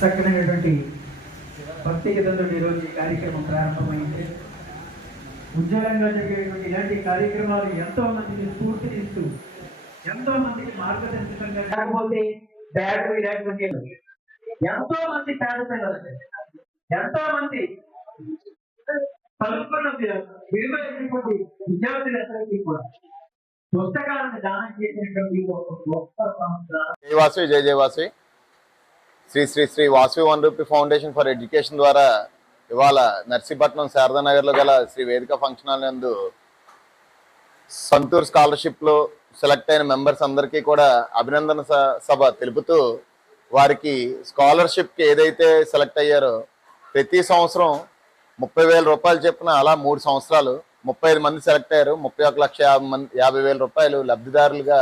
చక్కనైనటువంటి భక్తి గీతంతో ఈరోజు ఈ కార్యక్రమం ప్రారంభమైంది. ఉజ్వలంగా జరిగేటువంటి ఇలాంటి కార్యక్రమాలు ఎంతో మందికి స్ఫూర్తినిస్తూ ఎంతో మందికి మార్గదర్శకంగా, కాకపోతే బ్యాటరీ లేకపోతే ఎంతో మంది పేద పిల్లలు, ఎంతో మంది చదువుకున్న విలువైనటువంటి విద్యార్థులందరికీ కూడా పుస్తకాలను దానం చేసినటువంటి ఒక గొప్ప సంస్థ జయవాసి జయ జయవాసి Shri Shri Shri Vasavi 1 rupee foundation for education ద్వారా ఇవాళ నర్సీపట్నం శారదానగర్లో గల శ్రీ వేదిక ఫంక్షన్ హాల్ నందు సంతూర్ స్కాలర్షిప్లో సెలెక్ట్ అయిన మెంబర్స్ అందరికీ కూడా అభినందన సభ తెలుపుతూ వారికి స్కాలర్షిప్కి ఏదైతే సెలెక్ట్ అయ్యారో ప్రతి సంవత్సరం 30,000 రూపాయలు చెప్పిన అలా 3 సంవత్సరాలు 35 మంది సెలెక్ట్ అయ్యారు. 31,50,000 రూపాయలు లబ్ధిదారులుగా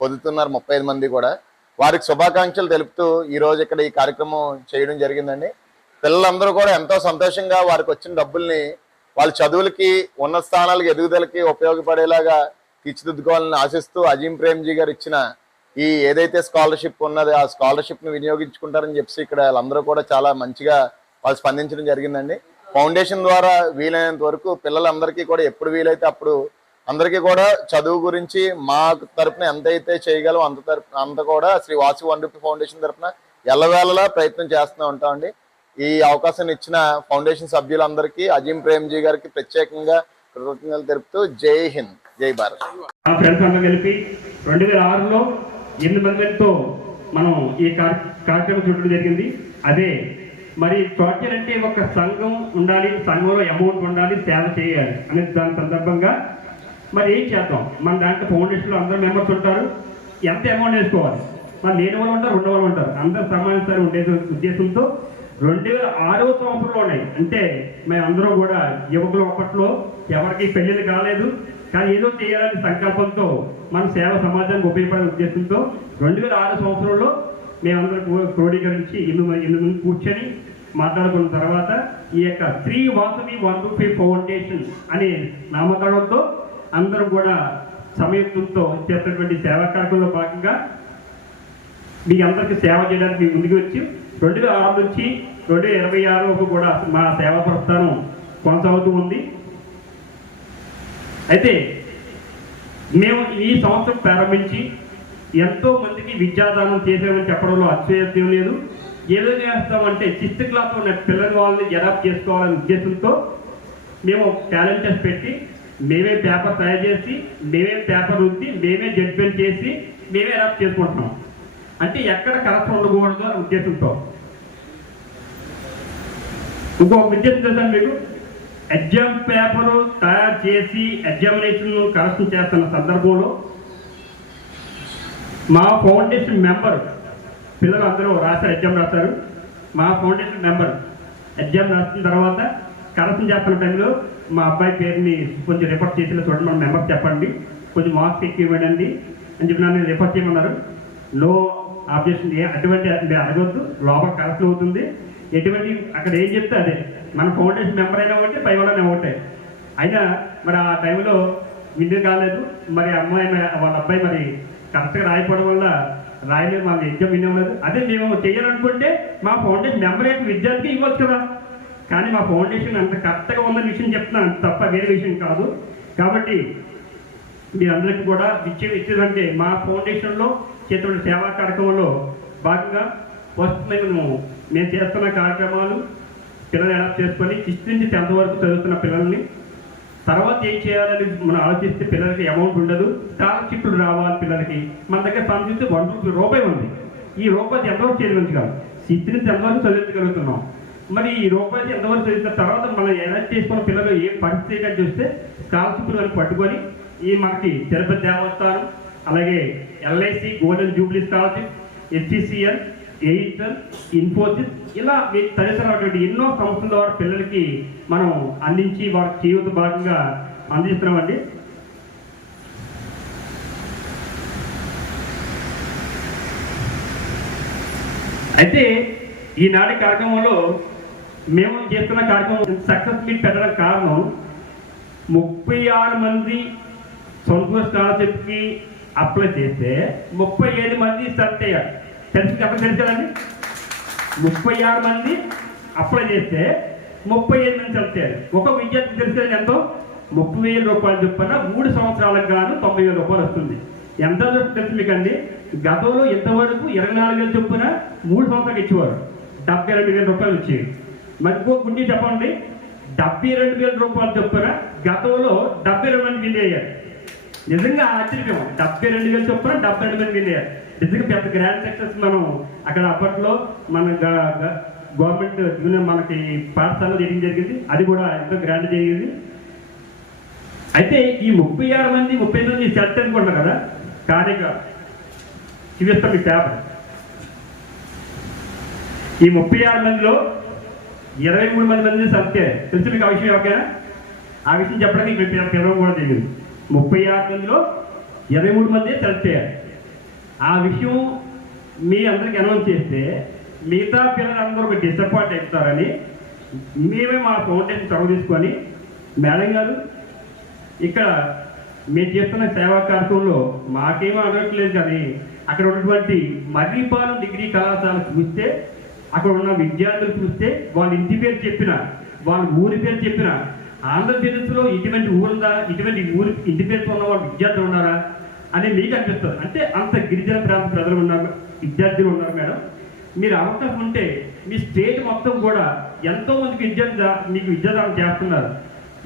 పొందుతున్నారు 35 మంది కూడా. వారికి శుభాకాంక్షలు తెలుపుతూ ఈరోజు ఇక్కడ ఈ కార్యక్రమం చేయడం జరిగిందండి. పిల్లలందరూ కూడా ఎంతో సంతోషంగా వారికి వచ్చిన డబ్బుల్ని వాళ్ళ చదువులకి ఉన్నత స్థానాలకు ఎదుగుదలకి ఉపయోగపడేలాగా తీర్చిదిద్దుకోవాలని ఆశిస్తూ అజీం ప్రేమ్జీ గారు ఇచ్చిన ఈ ఏదైతే స్కాలర్షిప్ ఉన్నదో ఆ స్కాలర్షిప్ని వినియోగించుకుంటారని చెప్పి ఇక్కడ వాళ్ళందరూ కూడా చాలా మంచిగా వాళ్ళు స్పందించడం జరిగిందండి. ఫౌండేషన్ ద్వారా వీలైనంత వరకు పిల్లలందరికీ కూడా ఎప్పుడు వీలైతే అప్పుడు అందరికీ కూడా చదువు గురించి మా తరపున ఎంతైతే చేయగలం అంత కూడా శ్రీ వాసవి 1 రూపీ ఫౌండేషన్ తరపున ఎల్లవేళలా ప్రయత్నం చేస్తూ ఉంటామండి. ఈ అవకాశాన్ని ఇచ్చిన ఫౌండేషన్ సభ్యులందరికీ అజీం ప్రేమ్జీ గారికి ప్రత్యేకంగా కృతజ్ఞతలు తెలుపుతూ జై హింద్, జై భారత్. మా ఫ్రెండ్స్ అందరూ కలిపి 2006లో 8 మందితో మనం ఈ కార్యక్రమం చూడడం జరిగింది. అదే మరి సోషల్ అంటే ఒక సంఘం ఉండాలి, సంఘంలో అమౌంట్ ఉండాలి, సేవ చేయాలి అనే దాని సందర్భంగా మరి ఏం చేద్దాం. మన దాంట్లో ఫౌండేషన్లో అందరూ మెంబర్స్ ఉంటారు, ఎంత అమౌంట్ వేసుకోవాలి, మరి లేని వాళ్ళు ఉంటారు, ఉన్న వాళ్ళు ఉంటారు, అందరూ సమానంగా ఉండే ఉద్దేశంతో 2006వ సంవత్సరంలో ఉన్నాయి. అంటే మేమందరం కూడా యువకులు అప్పట్లో ఎవరికి పెళ్లిళ్ళు కాలేదు, కానీ ఏదో చేయాలని సంకల్పంతో మన సేవ సమాజానికి ఉపయోగపడే ఉద్దేశంతో 2006 సంవత్సరంలో మేమందరం క్రోడీకరించి 8 మంది కూర్చొని మాట్లాడుకున్న తర్వాత ఈ యొక్క శ్రీ వాసవి 1 రూపీ ఫౌండేషన్ అనే నామకరణంతో అందరూ కూడా సమయంతో చేస్తున్నటువంటి సేవా కార్యక్రమంలో భాగంగా మీ అందరికీ సేవ చేయడానికి మీ ముందుకు వచ్చి 2006 నుంచి 2026 వరకు కూడా మా సేవా ప్రస్థానం కొనసాగుతూ ఉంది. అయితే మేము ఈ సంవత్సరం ప్రారంభించి ఎంతో మందికి విద్యాదానం చేసామని చెప్పడంలో అతిశయోక్తి లేదు. ఏదో చేస్తామంటే 6th క్లాస్ ఉన్న పిల్లల వాళ్ళని అడాప్ట్ చేసుకోవాలనే ఉద్దేశంతో మేము టాలెంట్ టెస్ట్ పెట్టి మేమే పేపర్ తయారు చేసి మేమే పేపర్ రుద్ది మేమే జడ్జ్మెంట్ చేసి మేమే అడాప్ట్ చేసుకుంటున్నాం. అంటే ఎక్కడ కరెక్ట్ ఉండకూడదు అనే ఉద్దేశంతో. ఇంకొక ఉద్దేశం తెలుసా మీకు, ఎగ్జామ్ పేపరు తయారు చేసి ఎగ్జామినేషన్ కరెక్షన్ చేస్తున్న సందర్భంలో మా ఫౌండేషన్ మెంబర్ పిల్లలు అందరూ రాశారు, ఎగ్జామ్ రాశారు. మా ఫౌండేషన్ మెంబర్ ఎగ్జామ్ రాసిన తర్వాత కరెక్షన్ చేస్తున్న టైంలో మా అబ్బాయి పేరుని కొంచెం రిఫర్ చేసిన చూడండి, మన మెంబర్ చెప్పండి, కొంచెం మార్క్స్ ఎక్కువ ఇవ్వండి అని చెప్పి నన్ను రిఫర్ చేయమన్నారు. నో ఆబ్జెక్షన్, అటువంటి అడగొద్దు, లోపల కరెక్షన్ అవుతుంది, ఎటువంటి అక్కడ ఏం చెప్తే అదే. మన ఫౌండేషన్ మెంబర్ అయినా ఒకటే, పై వాళ్ళని ఒకటే. అయినా మరి ఆ టైంలో విందు కాలేదు, మరి అమ్మాయి వాళ్ళ అబ్బాయి మరి కరెక్ట్గా రాయిపోవడం వల్ల రాయలేదు, మన ఎగ్జామ్ వినలేదు. అదే మేము చేయాలనుకుంటే మా ఫౌండేషన్ మెంబర్ యొక్క విద్యార్థికి ఇవ్వచ్చు కదా, కానీ మా ఫౌండేషన్ అంత కరెక్ట్గా ఉందని విషయం చెప్తున్నాను తప్ప వేరే విషయం కాదు. కాబట్టి మీరందరికీ కూడా ఇచ్చేదంటే మా ఫౌండేషన్లో చేతున్న సేవా కార్యక్రమంలో భాగంగా ఫస్ట్ మేము చేస్తున్న కార్యక్రమాలు పిల్లలు ఎలా చేసుకొని 6th నుంచి 10th వరకు చదువుతున్న పిల్లల్ని తర్వాత ఏం చేయాలని మనం ఆలోచిస్తే పిల్లలకి అమౌంట్ ఉండదు, స్కాలర్షిప్లు రావాలి పిల్లలకి. మన దగ్గర సంబంధించి 1 రూపాయి ఉంది. ఈ రూపాయి ఎంతవరకు చదివించగలం, 6th నుంచి 10th వరకు చదివించగలుగుతున్నాం. మరి ఈ రూపాయి ఎంతవరకు చదివిన తర్వాత మనం ఎలా చేసుకున్న పిల్లలు ఏ పరిస్థితి అని చూస్తే స్కాలర్షిప్లు అని పట్టుకొని ఈ మనకి తిరుపతి దేవస్థానం, అలాగే LIC golden Jubilee scholarship, SCCL, Airtel, Infosys, ఇలా తదితరమైనటువంటి ఎన్నో సంస్థల ద్వారా పిల్లలకి మనం అందించి వారి జీవిత భాగంగా అందిస్తున్నామండి. అయితే ఈనాటి కార్యక్రమంలో మేము చేస్తున్న కార్యక్రమం సక్సెస్ మీట్ పెట్టడానికి కారణం 36 మంది సొంతూరు స్కాలర్షిప్కి అప్లై చేస్తే 37 మంది సెలెక్ట్ అయ్యారు. తెలుసు కదండి, 36 మంది అప్లై చేస్తే 35 మంది సెలెక్ట్ అయ్యారు. ఒక విద్యార్థి తెలిసేది ఎంతో 30,000 రూపాయలు చొప్పున 3 సంవత్సరాలకు గాను 90,000 రూపాయలు వస్తుంది. ఎంత తెలుసు మీకండి? గతంలో ఇంతవరకు 24,000 చొప్పున 3 సంవత్సరాలకు ఇచ్చేవారు, 72,000 రూపాయలు వచ్చేవి. మరి ఇంకో గుండి చెప్పండి, 72,000 రూపాయలు చొప్పున గతంలో 72 మంది విన్ అయ్యారు. నిజంగా ఆశ్చర్యం, 72,000 చొప్పున 72 మంది విన్ అయ్యారు. నిజంగా పెద్ద గ్రాండ్ సక్సెస్. మనం అక్కడ అప్పట్లో మన గవర్నమెంట్ మనకి పాఠశాలలో చేయడం జరిగింది, అది కూడా ఎంతో గ్రాండ్ జరిగింది. అయితే ఈ 36 మంది 30 మంది సెలెక్ట్ అనుకుంటున్నారు కదా, కానీ చూపిస్తాం ఈ పేపర్. ఈ 36 మందిలో 23 మంది సెలెక్ట్ అయ్యారు. తెలుసు మీకు ఆ విషయం ఎవరికైనా? ఆ విషయం చెప్పడానికి పిలవడం కూడా జరిగింది. 36 మందిలో 23 మంది సెలెక్ట్ అయ్యారు. ఆ విషయం మీ అందరికి అనౌన్స్ చేస్తే మిగతా పిల్లలందరూ ఒక డిసప్పాయింట్ అవుతారని మేమే మా ఫౌండేషన్ చొరవ తీసుకొని, మేడం గారు ఇక్కడ మేము చేస్తున్న సేవా కార్యక్రమంలో మాకేమో అనట్లేదు, కానీ అక్కడ ఉన్నటువంటి మర్రిపాలెం డిగ్రీ కళాశాల చూస్తే, అక్కడ ఉన్న విద్యార్థులు చూస్తే, వాళ్ళ ఇంటి పేరు చెప్పిన, వాళ్ళ ఊరి పేరు చెప్పిన, ఆంధ్రప్రదేశ్లో ఇటువంటి ఊరుందా, ఇటువంటి ఊరి ఇంటి పేరుతో ఉన్న వాళ్ళ విద్యార్థులు ఉన్నారా అని మీకు అనిపిస్తుంది. అంటే అంత గిరిజన ప్రాంత ప్రజలు ఉన్నారు, విద్యార్థులు ఉన్నారు. మేడం, మీరు అవకాశం ఉంటే మీ స్టేట్ మొత్తం కూడా ఎంతో మందికి మీకు విద్యాదానం చేస్తున్నారు.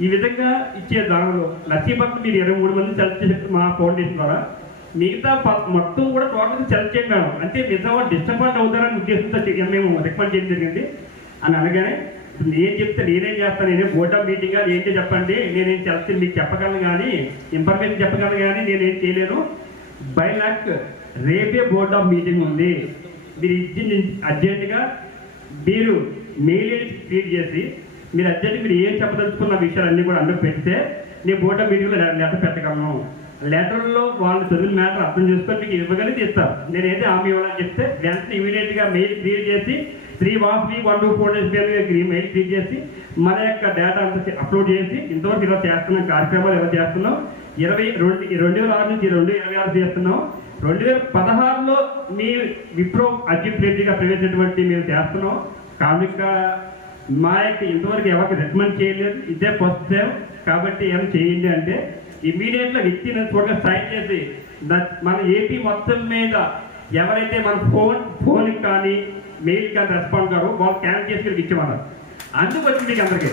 ఈ విధంగా ఇచ్చే దానిలో నర్సీపట్నం మీరు 23 మంది సెలెక్ట్ చేసి మా ఫౌండేషన్ ద్వారా మిగతా మొత్తం కూడా టోటల్ సెలెక్ట్ చేయండి మేడం. అంటే మిగతా వాళ్ళు డిస్టర్బెంట్ అవుతారని ఉద్దేశంతో మేము రికమెండ్ చేయడం జరిగింది. అని అనగానే నేను చెప్తే నేనేం చేస్తాను, నేనే బోర్డ్ ఆఫ్ మీటింగ్గా ఏంటో చెప్పండి, నేనేం సెలెక్ట్ మీకు చెప్పగలను, కానీ ఇన్ఫర్మేషన్ చెప్పగలను, కానీ నేనేం చేయలేను. బై లక్ రేపే బోర్డ్ ఆఫ్ మీటింగ్ ఉంది, మీరు ఇచ్చింది అర్జెంటుగా మీరు మెయిల్ ఐడి క్రియేట్ చేసి మీరు అర్జెంట్ మీరు ఏం చెప్పదలుచుకున్న విషయాలన్నీ కూడా అందులో పెడితే నేను బోర్డ్ ఆఫ్ మీటింగ్లో లెటర్ పెట్టగలను. లెటర్లో వాళ్ళు చదివిన మ్యాటర్ అర్థం చేసుకొని మీకు ఇవ్వగలిగి ఇస్తారు. నేనైతే హామీ ఇవ్వాలని చెప్తే వెంటనే ఇమీడియట్గా మెయిల్ క్రియేట్ చేసి 3-1-2-4 days మెయిల్ క్రియేట్ చేసి మన యొక్క డేటా అంతా అప్లోడ్ చేసి ఇంతవరకు ఇలా చేస్తున్నాం, కార్యక్రమాలు ఇలా చేస్తున్నాం. 2006 నుంచి 2026 చేస్తున్నాం. 2016లో మీ విప్రో అర్జీగా ప్రవేశించినటువంటి మేము చేస్తున్నాం. కామిక మా యొక్క ఇంతవరకు ఎవరికి రికమెండ్ చేయలేదు, ఇదే ఫస్ట్ టైం. కాబట్టి ఏమైనా చేయండి అంటే ఇమీడియట్గా ఇచ్చిన త్వరగా సైన్ చేసి మన ఏపీ మొత్తం మీద ఎవరైతే మన ఫోన్కి కానీ మెయిల్ కానీ రెస్పాండ్ కారో వాళ్ళు క్యాన్ చేసి ఇచ్చేవారు. అందుకు వచ్చింది మీకు అందరికీ.